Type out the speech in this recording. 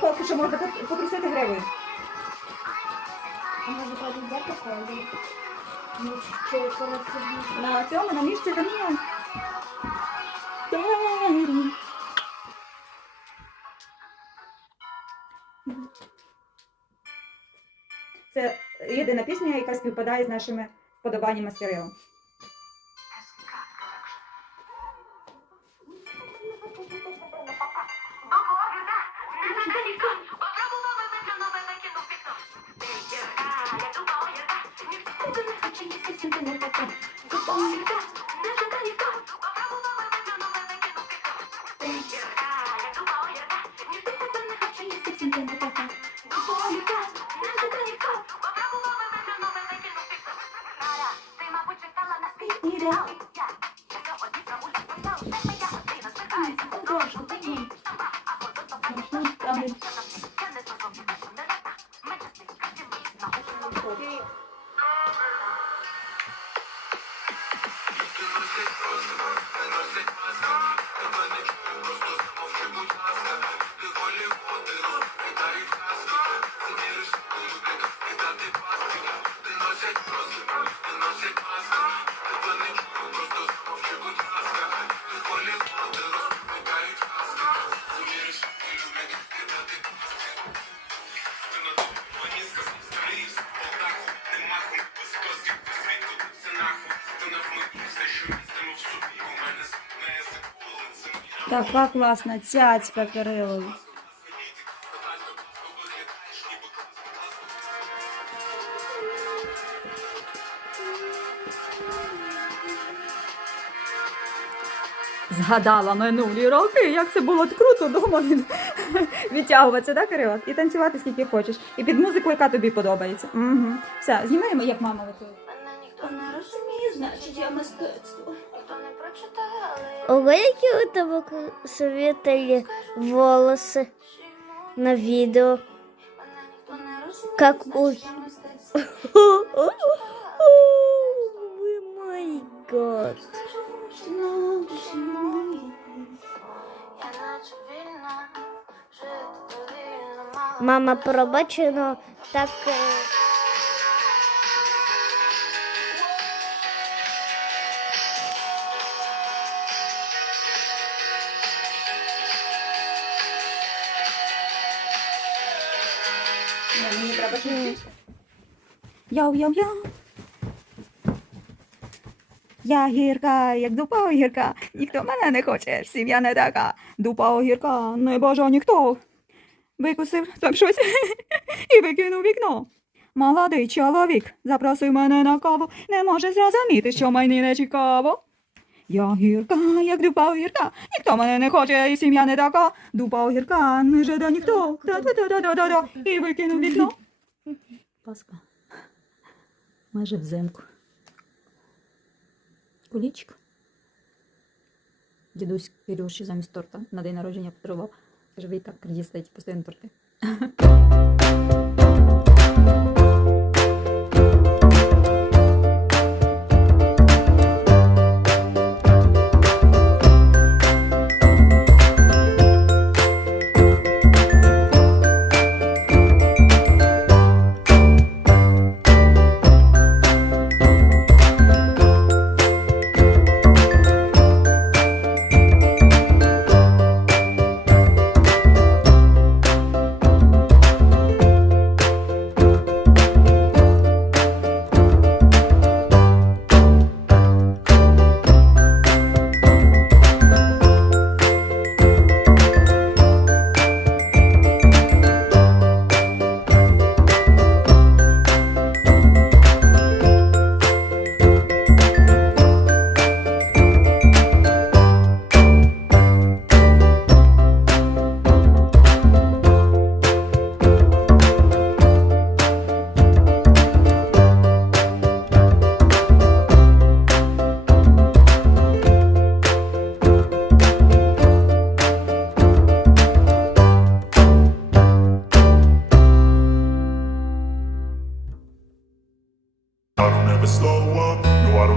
поки що можна потрусити гривою. А може подійде такою? Ну, На цьому, на мішці камінь. Це єдина пісня, яка співпадає з нашими вподобаннями Ідеал. Я сьогодні прогулянку став, так моя година звертається. Прошу, ні. З Кирилом. Така класна цяцька Кирилові. Згадала минулі роки, як це було круто вдома від... відтягуватися, так, Кирило? І танцювати скільки хочеш. І під музику, яка тобі подобається. Угу. Все, знімаємо, як мама готує. Мене ніхто не розуміє, значить я мистецтво. Ого, які у тебе красиві волоси на відео. Как у... значить, я мистецтво. О май мені треба швидше. Яу-яу-яу. Я гірка, як дупа огірка, ніхто мене не хоче, сім'я не така. Дупа огірка, не бажа ніхто. Викусив там щось і викинув вікно. Молодий чоловік запросив мене на каву, не може зрозуміти, що мені не цікаво. Я гірка, як дупа огірка, ніхто мене не хоче, і сім'я не така. Дупа огірка, не жаде ніхто. Та-та-та-та-та-та. І викинув вікно. Паска. Майже взимку. Кулічка. Дідусь Кирюші замість торта на день народження подарував. Каже, так їсте ті постійно торти.